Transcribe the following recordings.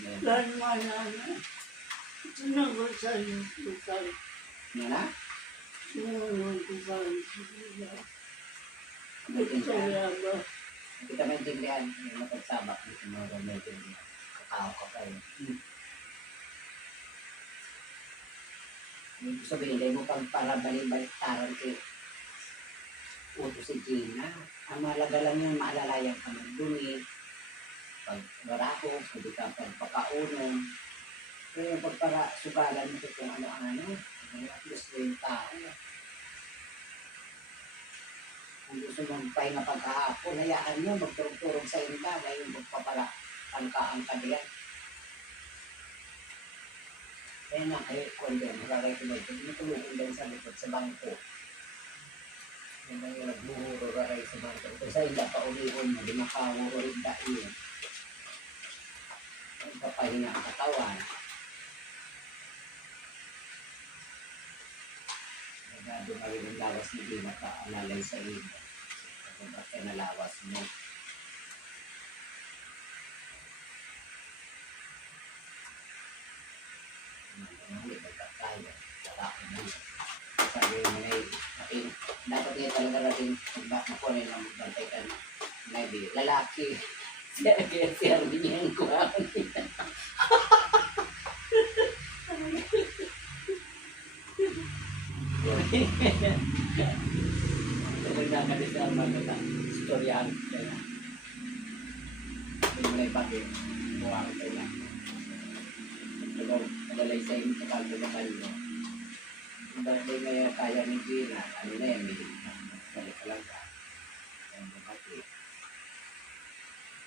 Dan mana-mana. Sinagol sa iyo, tukay. Nga? Sinagol ko sa iyo. Maintindihan. Kaya ba? Hindi ka maintindihan. May mapagsabak dito mga maintindihan. Kakao ka kayo. Ibig sabihin, dahil mo pang para balik-baliktaran kay uto si Gina. Ang mahalaga lang yung maalalayan ka magdumi. Pag barako, hindi ka pagpakaunon. Pero yung pagpara, sugalan mo kung ano-ano. At least yung tao. Kung gusto mong pahinga pagkahapon, hayaan nyo, magturog-turog sa inta. Ngayon, magpapala, angka-ang diyan. Kaya na, kayo, kundi, magaray ko ba ito, tinutulungan din sa likod sa bangko. Yan lang yung nagbuhuro raray sa bangko. Kasi hindi pa ulihon mo, di makawuro rin dahil. Magpapahinga ang katawan. Nagado ngayon ang lawas ni Dina pa, alalay sa iyo. Kung bakit nalawas mo. Sabi mo na dapat niya talaga natin makunin ng bantay ka na lalaki. Siya rin niya ang kuhaan. Nagkakalit sa mga istoryahan kaya hindi mo na ipagin buwang kaya nagalay sa inyo sa pagbabakan mo. Kung bakit may kaya ni Gina, ano na yan, balik ka lang ka. Ang bakit.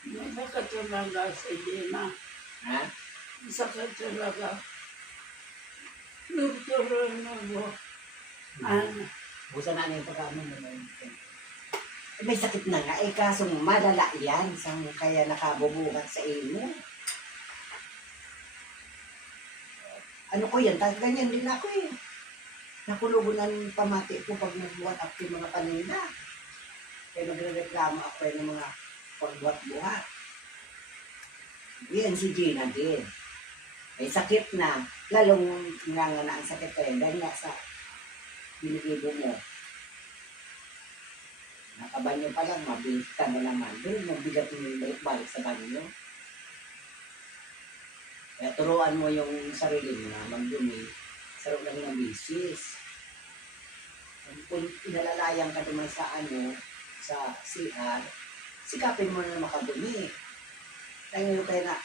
Masakit talaga sa Gina. Ha? Masakit talaga. Nagturoy na mo. Busa na yung pagkaman mo. May sakit na nga, kaso malala yan. Saan kaya nakabubuhat sa inyo? Ano ko yan? Ganyan din ako eh. Nakulubunan pamati ko pag nagbuhat ako yung mga paninda. Kaya nagre-reklamo ako ng mga pagbuhat-buhat. Yan si Gina din. May sakit na. Lalong nga na ang sakit kayo. Dahil nga sa binigibo mo. Nakabanyo pa lang, mabilis ka na naman. Doon, mabigat yung balik-balik sa banyo. Kaya turuan mo yung sarili mo na magdumi. Sarap lang ng bisis. Kung inalalayan ka naman sa sa CR, sikapin mo na makadumi. Kaya ngayon kayo na,